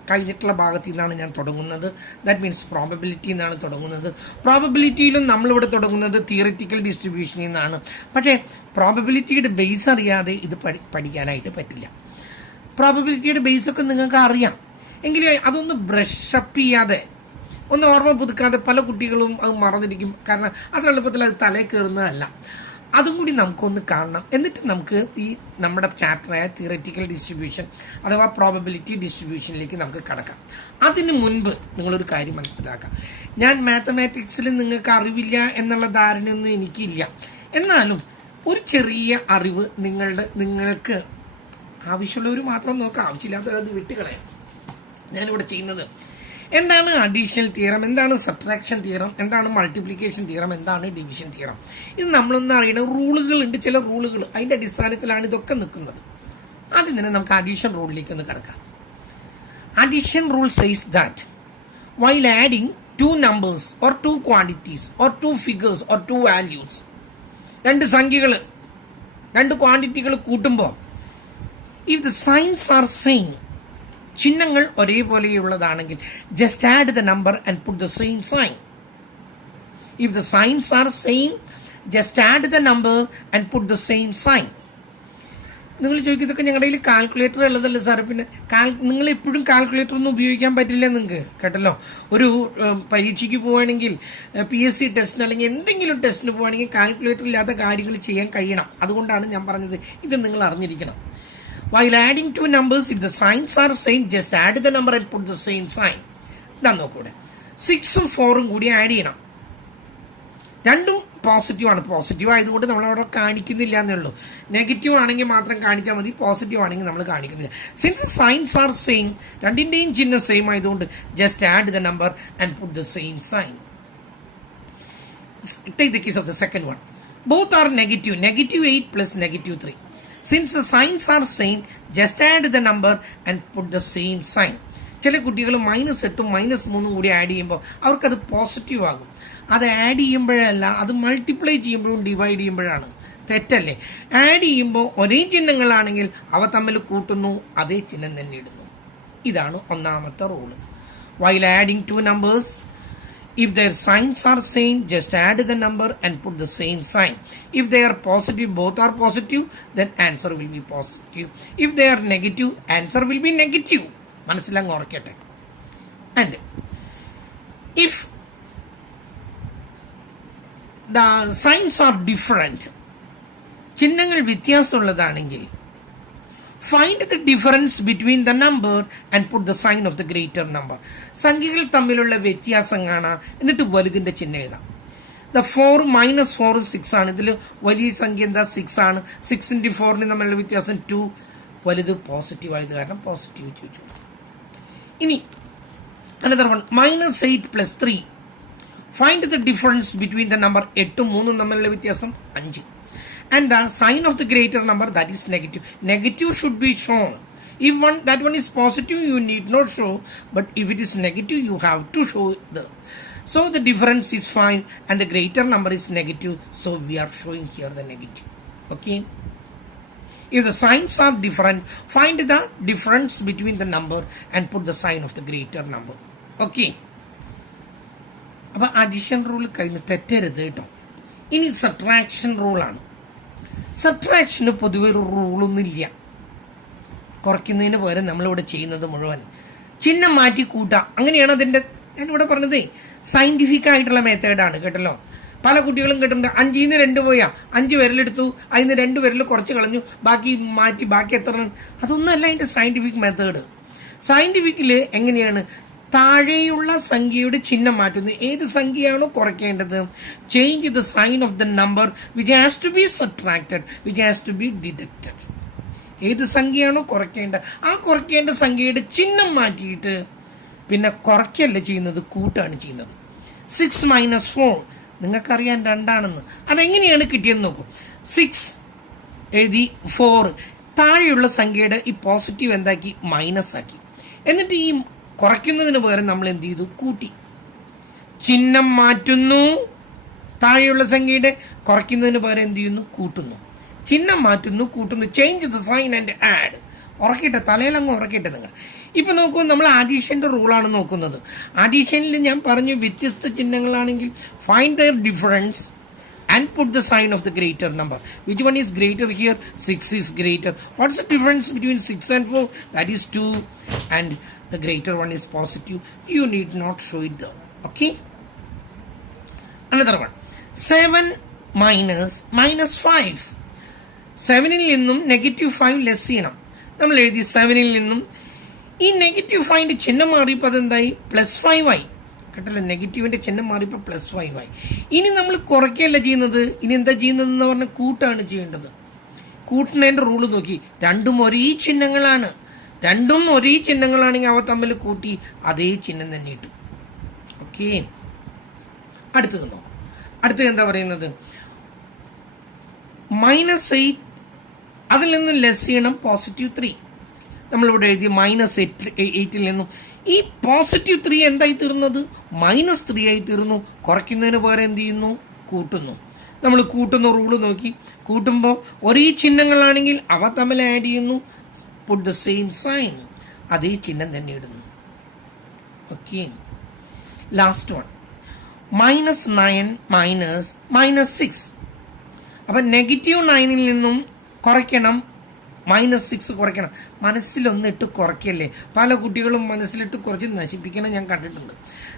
കഴിഞ്ഞിട്ടുള്ള ഭാഗത്തു നിന്നാണ് ഞാൻ തുടങ്ങുന്നത്. ദാറ്റ് മീൻസ് പ്രോബബിലിറ്റി എന്നാണ് തുടങ്ങുന്നത്. പ്രോബബിലിറ്റിയിലും നമ്മളിവിടെ തുടങ്ങുന്നത് തിയറിറ്റിക്കൽ ഡിസ്ട്രിബ്യൂഷനിൽ നിന്നാണ്. പക്ഷേ പ്രോബബിലിറ്റിയുടെ ബേസ് അറിയാതെ ഇത് പഠിക്കാനായിട്ട് പറ്റില്ല. പ്രോബബിലിറ്റിയുടെ ബേസൊക്കെ നിങ്ങൾക്ക് അറിയാം, എങ്കിലും അതൊന്ന് ബ്രഷപ്പ് ചെയ്യാതെ, ഒന്ന് ഓർമ്മ പുതുക്കാതെ പല കുട്ടികളും അത് മറന്നിരിക്കും. കാരണം അത് എളുപ്പത്തിൽ അത് തലയിൽ കയറുന്നതല്ല. അതും കൂടി നമുക്കൊന്ന് കാണണം. എന്നിട്ട് നമുക്ക് ഈ നമ്മുടെ ചാപ്റ്ററായ തിയററ്റിക്കൽ ഡിസ്ട്രിബ്യൂഷൻ അഥവാ പ്രോബബിലിറ്റി ഡിസ്ട്രിബ്യൂഷനിലേക്ക് നമുക്ക് കടക്കാം. അതിന് മുൻപ് നിങ്ങളൊരു കാര്യം മനസ്സിലാക്കാം. ഞാൻ മാത്തമാറ്റിക്സിൽ നിങ്ങൾക്ക് അറിവില്ല എന്നുള്ള ധാരണയൊന്നും എനിക്കില്ല. എന്നാലും ഒരു ചെറിയ അറിവ് നിങ്ങൾക്ക് ആവശ്യമുള്ളവർ മാത്രം നോക്കാം, ആവശ്യമില്ലാത്തവരത് വിട്ടുകളയാം. ഞാനിവിടെ ചെയ്യുന്നത് എന്താണ് അഡീഷണൽ തിയറം, എന്താണ് സബ്ട്രാക്ഷൻ തിയറം, എന്താണ് മൾട്ടിപ്ലിക്കേഷൻ തിയറം, എന്താണ് ഡിവിഷൻ തിയറം, ഇത് നമ്മളൊന്നും അറിയണ റൂളുകളുണ്ട്, ചില റൂളുകൾ. അതിൻ്റെ അടിസ്ഥാനത്തിലാണ് ഇതൊക്കെ നിൽക്കുന്നത്. ആദ്യം തന്നെ നമുക്ക് അഡീഷൻ റൂളിലേക്ക് ഒന്ന് കിടക്കാം. Addition rule says that while adding 2 numbers or 2 quantities or 2 figures or 2 values, 2 സംഖ്യകൾ 2 ക്വാണ്ടിറ്റികൾ കൂട്ടുമ്പോൾ, if the signs are same, ചിഹ്നങ്ങൾ ഒരേപോലെയുള്ളതാണെങ്കിൽ just add the number and put the same sign. If the signs are same, just add the number and put the same sign. നിങ്ങൾ ചോദിക്കും, ഇതൊക്കെ ഞങ്ങളുടെ കയ്യിൽ കാൽക്കുലേറ്റർ ഉള്ളതല്ലേ സാറ്, പിന്നെ നിങ്ങൾ എപ്പോഴും കാൽക്കുലേറ്റർ ഒന്നും ഉപയോഗിക്കാൻ പറ്റില്ല നിങ്ങൾക്ക്, കേട്ടല്ലോ. ഒരു പരീക്ഷയ്ക്ക് പോവുകയാണെങ്കിൽ, PSC ടെസ്റ്റിന് അല്ലെങ്കിൽ എന്തെങ്കിലും ടെസ്റ്റിന് പോവുകയാണെങ്കിൽ കാൽക്കുലേറ്റർ ഇല്ലാത്ത കാര്യങ്ങൾ ചെയ്യാൻ കഴിയണം. അതുകൊണ്ടാണ് ഞാൻ പറഞ്ഞത് ഇത് നിങ്ങൾ അറിഞ്ഞിരിക്കണം. While adding 2 numbers, if the signs are same, just add the number and put the same sign. ഇതാ നോക്കൂടെ, 6ഉം 4ഉം കൂടി ആഡ് ചെയ്യണം. രണ്ടും പോസിറ്റീവാണ്. പോസിറ്റീവ് ആയതുകൊണ്ട് നമ്മളവിടെ കാണിക്കുന്നില്ല എന്നേ ഉള്ളൂ. നെഗറ്റീവ് ആണെങ്കിൽ മാത്രം കാണിച്ചാൽ മതി, പോസിറ്റീവ് ആണെങ്കിൽ നമ്മൾ കാണിക്കുന്നില്ല. സിൻസ് സൈൻസ് ആർ സെയിം, രണ്ടിൻ്റെയും ചിഹ്നം സെയിം ആയതുകൊണ്ട് just add the number and put the same sign. Take the case of the second one. Both are negative. -8 plus -3. Since the signs are same, just add the number and put the same sign. ചില കുട്ടികൾ -8ഉം -3ഉം കൂടി ആഡ് ചെയ്യുമ്പോൾ അവർക്കത് പോസിറ്റീവ് ആകും. അത് ആഡ് ചെയ്യുമ്പോഴല്ല, അത് മൾട്ടിപ്ലൈ ചെയ്യുമ്പോഴും ഡിവൈഡ് ചെയ്യുമ്പോഴാണ്. തെറ്റല്ലേ? ആഡ് ചെയ്യുമ്പോൾ ഒരേ ചിഹ്നങ്ങളാണെങ്കിൽ അവ തമ്മിൽ കൂട്ടുന്നു, അതേ ചിഹ്നം തന്നെ ഇടുന്നു. ഇതാണ് ഒന്നാമത്തെ rule. While adding two numbers, if their signs are same, just add the number and put the same sign. If they are positive, both are positive, then answer will be positive. If they are negative, answer will be negative. മനസ്സിലങ്ങ് ഓർക്കട്ടെ. And if the signs are different, ചിഹ്നങ്ങൾ വ്യത്യാസമുള്ളതാണെങ്കിൽ, find the difference between the number and put the sign of the greater number. സംഖ്യകൾ തമ്മിലുള്ള വ്യത്യാസം കാണാം, എന്നിട്ട് വലുതിൻ്റെ ചിഹ്നം എഴുതാം. ദ 4 -4 6 ആണ്. ഇതിൽ വലിയ സംഖ്യ എന്താ? 6 ആണ്. 6 × 4 തമ്മിലുള്ള വ്യത്യാസം 2. വലുത് പോസിറ്റീവ് ആയത് കാരണം പോസിറ്റീവ് ചോദിച്ചു. ഇനി another one, -8 + 3. Find the difference between the number 8ഉം 3ഉം തമ്മിലുള്ള വ്യത്യാസം 5. And the sign of the greater number, that is negative. Negative should be shown. If that one is positive, you need not show. But if it is negative, you have to show the. So the difference is 5 and the greater number is negative. So we are showing here the negative. Okay. If the signs are different, find the difference between the number and put the sign of the greater number. Okay. അപ്പോൾ അഡീഷൻ റൂൾ കഴിഞ്ഞ് തെറ്റരുത് കേട്ടോ. ഇനി സബ്ട്രാക്ഷൻ റൂളാണ്. സബ്ട്രാക്ഷന് പൊതുവെ ഒരു റൂളൊന്നുമില്ല. കുറയ്ക്കുന്നതിന് പകരം നമ്മളിവിടെ ചെയ്യുന്നത് മുഴുവൻ ചിഹ്നം മാറ്റി കൂട്ടാം. അങ്ങനെയാണ് അതിൻ്റെ, ഞാനിവിടെ പറഞ്ഞതേ സയൻറ്റിഫിക് ആയിട്ടുള്ള മെത്തേഡാണ് കേട്ടല്ലോ. പല കുട്ടികളും കേട്ടിട്ടുണ്ട് 5ൽ നിന്ന് 2 പോയാൽ 5 വിരലെടുത്തു, അതിൽ നിന്ന് 2 വിരൽ കുറച്ച് കളഞ്ഞു, ബാക്കി മാറ്റി, ബാക്കി എത്ര. അതൊന്നുമല്ല അതിൻ്റെ സയൻറ്റിഫിക് മെത്തേഡ്. സയൻറ്റിഫിക്കിൽ എങ്ങനെയാണ്? താഴെയുള്ള സംഖ്യയുടെ ചിഹ്നം മാറ്റുന്നു. ഏത് സംഖ്യയാണോ കുറയ്ക്കേണ്ടത്, change the sign of the number which has to be subtracted, which has to be deducted. ഏത് സംഖ്യയാണോ കുറയ്ക്കേണ്ടത്, ആ കുറയ്ക്കേണ്ട സംഖ്യയുടെ ചിഹ്നം മാറ്റിയിട്ട് പിന്നെ കുറയ്ക്കല്ല ചെയ്യുന്നത്, കൂട്ടാണ് ചെയ്യുന്നത്. 6 - 4 നിങ്ങൾക്കറിയാൻ 2 ആണെന്ന്. അതെങ്ങനെയാണ് കിട്ടിയെന്ന് നോക്കൂ. 6 എഴുതി, 4 താഴെയുള്ള സംഖ്യയുടെ ഈ പോസിറ്റീവ് എന്താക്കി? മൈനസ് ആക്കി. എന്നിട്ട് ഈ കുറയ്ക്കുന്നതിന് പകരം നമ്മൾ എന്ത് ചെയ്തു? കൂട്ടി. ചിഹ്നം മാറ്റുന്നു, താഴെയുള്ള സംഖ്യയുടെ. കുറയ്ക്കുന്നതിന് പകരം എന്ത് ചെയ്യുന്നു? കൂട്ടുന്നു. ചിഹ്നം മാറ്റുന്നു, കൂട്ടുന്നു. Change the sign and add. ഉറക്കിട്ടെ, തലയിലങ്ങ് ഉറക്കിട്ടെ നിങ്ങൾ. ഇപ്പം നോക്കൂ, നമ്മൾ അഡീഷൻ്റെ റൂളാണ് നോക്കുന്നത്. അഡീഷനിൽ ഞാൻ പറഞ്ഞു വ്യത്യസ്ത ചിഹ്നങ്ങളാണെങ്കിൽ find their difference and put the sign of the greater number. Which one is greater here? 6 is greater. What's the difference between 6 and 4? That is 2. And the greater one is positive. You need not show it there. Okay. Another one. 7 -5. 7ൽ നിന്നും -5 ലെസ് ചെയ്യണം. നമ്മൾ എഴുതി 7ൽ നിന്നും ഈ -5 ചിഹ്നം മാറിയപ്പോൾ അതെന്തായി? +5 ആയി. കേട്ടല്ലോ, നെഗറ്റീവിൻ്റെ ചിഹ്നം മാറിയപ്പോൾ +5 ആയി. ഇനി നമ്മൾ കുറയ്ക്കുകയല്ല ചെയ്യുന്നത്, ഇനി എന്താ ചെയ്യുന്നതെന്ന് പറഞ്ഞാൽ കൂട്ടാണ് ചെയ്യേണ്ടത്. കൂട്ടുന്നതിൻ്റെ റൂള് നോക്കി, രണ്ടും ഒരേ ചിഹ്നങ്ങളാണ്. രണ്ടും ഒരേ ചിഹ്നങ്ങളാണെങ്കിൽ അവ തമ്മിൽ കൂട്ടി അതേ ചിഹ്നം തന്നെ ഇട്ടു. ഓക്കെ. അടുത്തത് നോക്കും. അടുത്തത് എന്താ പറയുന്നത്? -8 അതിൽ നിന്നും ലെസ് ചെയ്യണം +3. നമ്മളിവിടെ എഴുതി -8ൽ നിന്നും ഈ +3 എന്തായി തീർന്നത്? -3 ആയി തീർന്നു. കുറയ്ക്കുന്നതിന് പകരം എന്ത് ചെയ്യുന്നു? കൂട്ടുന്നു. നമ്മൾ കൂട്ടുന്ന റൂള് നോക്കി, കൂട്ടുമ്പോൾ ഒരേ ചിഹ്നങ്ങളാണെങ്കിൽ അവ തമ്മിൽ ആഡ് ചെയ്യുന്നു. പുട്ട് ദ സെയിം സൈൻ, അതേ ചിഹ്നം തന്നെ ഇടുന്നു. ഓക്കെ. Last one, -9 -6. അപ്പം -9ൽ നിന്നും കുറയ്ക്കണം, -6 കുറയ്ക്കണം. മനസ്സിലൊന്നിട്ട് കുറയ്ക്കല്ലേ. പല കുട്ടികളും മനസ്സിലിട്ട് കുറച്ച് നശിപ്പിക്കണം ഞാൻ കണ്ടിട്ടുണ്ട്.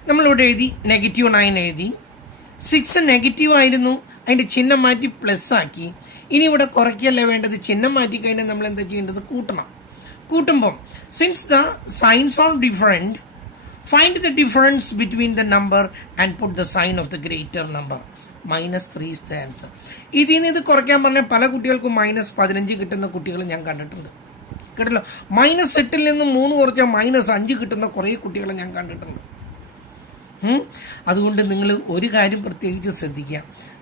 നമ്മളിവിടെ എഴുതി -9 എഴുതി, 6 നെഗറ്റീവ് ആയിരുന്നു, അതിൻ്റെ ചിഹ്നം മാറ്റി പ്ലസ് ആക്കി. ഇനി ഇവിടെ കുറയ്ക്കല്ലേ വേണ്ടത്, ചിഹ്നം മാറ്റി കഴിഞ്ഞാൽ നമ്മൾ എന്താ ചെയ്യേണ്ടത്? കൂട്ടണം. കൂട്ടുമ്പം since the signs are different, find the difference between the number and put the sign of the greater number. -3 is the answer. ഇതിൽ നിന്ന് ഇത് കുറയ്ക്കാൻ പറഞ്ഞാൽ പല കുട്ടികൾക്കും -15 കിട്ടുന്ന കുട്ടികൾ ഞാൻ കണ്ടിട്ടുണ്ട്. കേട്ടല്ലോ, -8ൽ നിന്ന് 3 കുറച്ചാൽ -5 കിട്ടുന്ന കുറേ കുട്ടികളെ ഞാൻ കണ്ടിട്ടുണ്ട്. അതുകൊണ്ട് നിങ്ങൾ ഒരു കാര്യം പ്രത്യേകിച്ച് ശ്രദ്ധിക്കുക,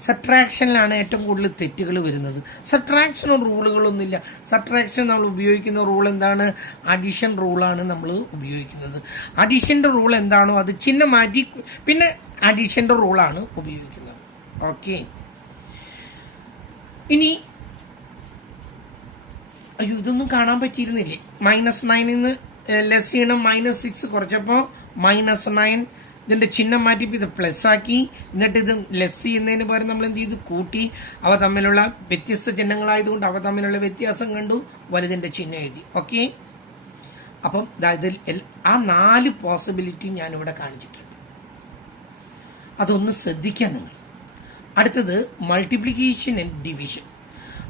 സബ്ട്രാക്ഷനിലാണ് ഏറ്റവും കൂടുതൽ തെറ്റുകൾ വരുന്നത്. സബ്ട്രാക്ഷനും റൂളുകളൊന്നുമില്ല. സബ്ട്രാക്ഷൻ നമ്മൾ ഉപയോഗിക്കുന്ന റൂൾ എന്താണ്? അഡീഷൻ റൂളാണ് നമ്മൾ ഉപയോഗിക്കുന്നത്. അഡീഷൻ്റെ റൂൾ എന്താണോ അത് ചിഹ്നം മാറ്റി പിന്നെ അഡീഷൻ്റെ റൂളാണ് ഉപയോഗിക്കുന്നത്. ഓക്കെ, ഇനി അയ്യോ ഇതൊന്നും കാണാൻ പറ്റിയിരുന്നില്ലേ? -9 നിന്ന് ലെസ് ചെയ്യണം, -6 കുറച്ചപ്പോൾ -9, ഇതിൻ്റെ ചിഹ്നം മാറ്റിപ്പോൾ ഇത് പ്ലസ് ആക്കി, എന്നിട്ട് ഇത് ലെസ് ചെയ്യുന്നതിന് പകരം നമ്മൾ എന്ത് ചെയ്ത് കൂട്ടി. അവ തമ്മിലുള്ള വ്യത്യസ്ത ചിഹ്നങ്ങളായതുകൊണ്ട് അവ തമ്മിലുള്ള വ്യത്യാസം കണ്ടു, വലുതിൻ്റെ ചിഹ്നം എഴുതി. ഓക്കെ, അപ്പം ഇതിൽ ആ 4 പോസിബിലിറ്റി ഞാനിവിടെ കാണിച്ചിട്ടുണ്ട്. അതൊന്ന് ശ്രദ്ധിക്കാൻ നിങ്ങൾ. അടുത്തത് multiplication and division.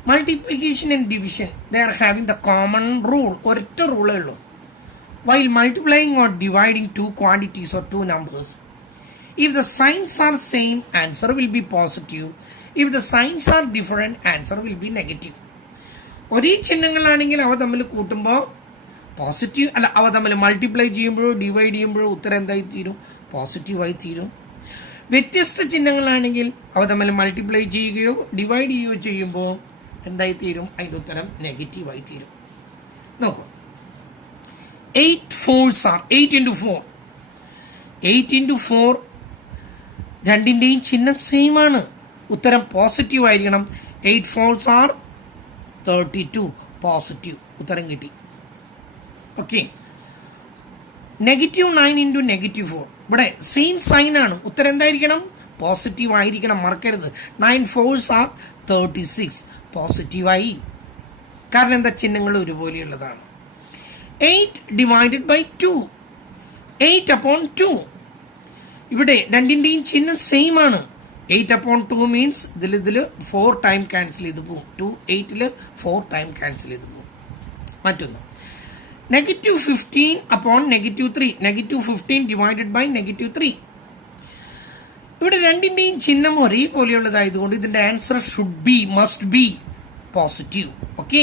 Multiplication and division, they are having the common rule. ഒരൊറ്റ റൂളേ ഉള്ളൂ. While multiplying or dividing two quantities or two numbers, if the signs are same, answer will be positive. If the signs are different, answer will be negative. ഒരേ ചിഹ്നങ്ങളാണെങ്കിൽ അവ തമ്മിൽ കൂട്ടുമ്പോൾ പോസിറ്റീവ് അല്ല, അവ തമ്മിൽ മൾട്ടിപ്ലൈ ചെയ്യുമ്പോഴോ ഡിവൈഡ് ചെയ്യുമ്പോഴോ ഉത്തരം എന്തായി തീരും? പോസിറ്റീവായി തീരും. വ്യത്യസ്ത ചിഹ്നങ്ങളാണെങ്കിൽ അവ തമ്മിൽ മൾട്ടിപ്ലൈ ചെയ്യുകയോ ഡിവൈഡ് ചെയ്യുകയോ ചെയ്യുമ്പോൾ എന്തായി തീരും? അതിൻ്റെ ഉത്തരം നെഗറ്റീവായി തീരും. നോക്കൂ, 8 4s are 8 into 4. 8 into 4 രണ്ടിൻ്റെയും ചിഹ്നം സെയിം ആണ്. ഉത്തരം പോസിറ്റീവ് ആയിരിക്കണം. 8 4s are 32. പോസിറ്റീവ് ഉത്തരം കിട്ടി. ഓക്കെ, -9 into -4 ഇവിടെ സെയിം സൈൻ ആണ്. ഉത്തരം എന്തായിരിക്കണം? പോസിറ്റീവ് ആയിരിക്കണം. മറക്കരുത്. 9 4s are 36. പോസിറ്റീവായി. കാരണം എന്താ? ചിഹ്നങ്ങൾ ഒരുപോലെയുള്ളതാണ്. 8 divided by 2. 8 upon 2. ഇവിടെ രണ്ടിൻ്റെയും ചിഹ്നം സെയിം ആണ്. 8 upon 2 മീൻസ് ഇതിൽ 4 ടൈം ക്യാൻസൽ ചെയ്ത് പോകും. 2 8ൽ 4 ടൈം ക്യാൻസൽ ചെയ്ത് പോകും. മറ്റൊന്ന് -15 upon -3. -15 divided by -3. ഇവിടെ രണ്ടിൻ്റെയും ചിഹ്നം ഒരേപോലെയുള്ളതായതുകൊണ്ട് ഇതിൻ്റെ answer should be, must be positive. Okay,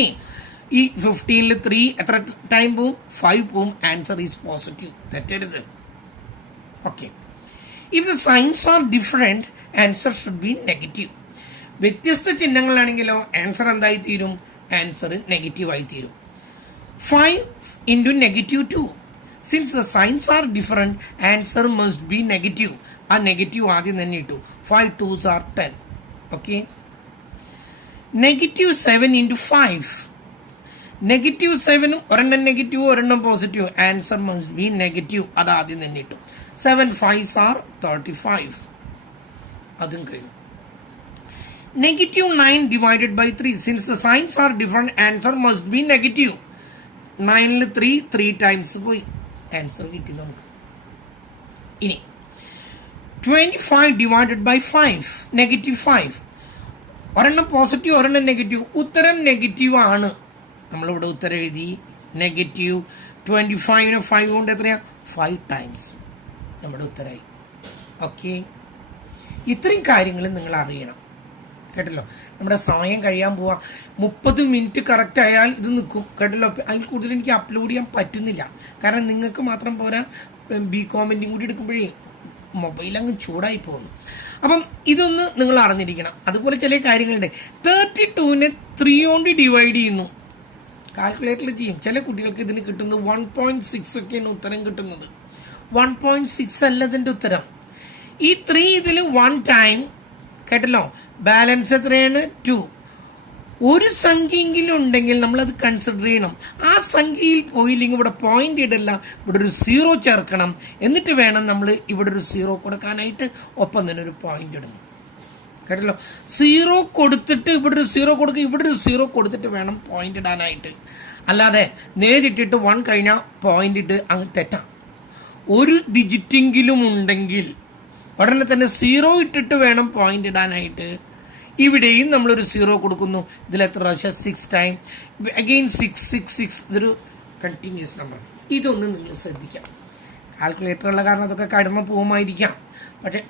ഈ 15ൽ 3 എത്ര ടൈം പോവും? 5 പോവും. Answer is positive. തെറ്റരുത്. Okay, if the signs are different, answer should be negative. വ്യത്യസ്ത ചിഹ്നങ്ങളാണെങ്കിലോ ആൻസർ എന്തായി തീരും? ആൻസർ നെഗറ്റീവായി തീരും. 5 into -2. Since the signs are different, answer must be negative. ആ നെഗറ്റീവ് ആദ്യം തന്നെ ഇട്ടു. 5 2s are 10. Okay, -7 into 5. -7 ഒരെണ്ണം നെഗറ്റീവ് ഒരെണ്ണം positive. Answer must be negative. അത് ആദ്യം തന്നെ ഇട്ടു. 7 5s are 35. അതും കഴിഞ്ഞു. -9 divided by 3. Since the signs are different, answer must be negative. 9ൽ 3 times പോയി. ആൻസർ കിട്ടി നമുക്ക്. ഇനി 25 divided by 5. -5. ഒരെണ്ണം പോസിറ്റീവ് ഒരെണ്ണം നെഗറ്റീവ്. ഉത്തരം നെഗറ്റീവ് ആണ്. നമ്മളിവിടെ ഉത്തരം എഴുതി നെഗറ്റീവ്. 25നെ 5 കൊണ്ട് എത്രയാ? 5 ടൈംസ് നമ്മുടെ ഉത്തരമായി. ഓക്കെ, ഇത്രയും കാര്യങ്ങൾ നിങ്ങൾ അറിയണം. കേട്ടല്ലോ, നമ്മുടെ സമയം കഴിയാൻ പോവാ. 30 മിനിറ്റ് കറക്റ്റ് ആയാൽ ഇത് നിൽക്കും. കേട്ടല്ലോ, അതിൽ കൂടുതൽ എനിക്ക് അപ്ലോഡ് ചെയ്യാൻ പറ്റുന്നില്ല. കാരണം നിങ്ങൾക്ക് മാത്രം പോരാ, BComൻ്റെയും കൂടി എടുക്കുമ്പോഴേ മൊബൈൽ അങ്ങ് ചൂടായി പോകുന്നു. അപ്പം ഇതൊന്ന് നിങ്ങൾ അറിഞ്ഞിരിക്കണം. അതുപോലെ ചില കാര്യങ്ങളുണ്ട്. 32നെ 3 കൊണ്ട് ഡിവൈഡ് ചെയ്യുന്നു. കാൽക്കുലേറ്ററിൽ ചെയ്യും. ചില കുട്ടികൾക്ക് ഇതിന് കിട്ടുന്നത് 1.6 ഒക്കെയാണ് ഉത്തരം കിട്ടുന്നത്. 1.6 അല്ല ഇതിൻ്റെ ഉത്തരം. ഈ 3 ഇതിൽ 1 ടൈം. കേട്ടല്ലോ, ബാലൻസ് എത്രയാണ്? 2. ഒരു സംഖ്യയെങ്കിലും ഉണ്ടെങ്കിൽ നമ്മളത് കൺസിഡർ ചെയ്യണം. ആ സംഖ്യയിൽ പോയില്ലെങ്കിൽ ഇവിടെ പോയിന്റ് ഇടല്ല, ഇവിടെ ഒരു 0 ചേർക്കണം. എന്നിട്ട് വേണം നമ്മൾ ഇവിടെ ഒരു 0 കൊടുക്കാനായിട്ട്. ഒപ്പം തന്നെ ഒരു പോയിന്റ് ഇടുന്നു. കേട്ടല്ലോ, 0 കൊടുത്തിട്ട് ഇവിടെ ഒരു 0 കൊടുക്കുക, ഇവിടെ ഒരു 0 കൊടുത്തിട്ട് വേണം പോയിന്റ് ഇടാനായിട്ട്. അല്ലാതെ നേരിട്ടിട്ട് 1 കഴിഞ്ഞാൽ പോയിന്റ് ഇട്ട് അങ്ങ് തെറ്റാം. ഒരു ഡിജിറ്റെങ്കിലും ഉണ്ടെങ്കിൽ ഉടനെ തന്നെ 0 ഇട്ടിട്ട് വേണം പോയിന്റ് ഇടാനായിട്ട്. ഇവിടെയും നമ്മളൊരു 0 കൊടുക്കുന്നു. ഇതിൽ എത്ര പ്രാവശ്യം? 6 ടൈം. അഗെയിൻ 6 6 6. ഇതൊരു കണ്ടിന്യൂസ് നമ്പർ. ഇതൊന്നും നിങ്ങൾ ശ്രദ്ധിക്കാം. കാൽക്കുലേറ്ററുള്ള കാരണം അതൊക്കെ കടന്നു പോകുമായിരിക്കാം. പക്ഷേ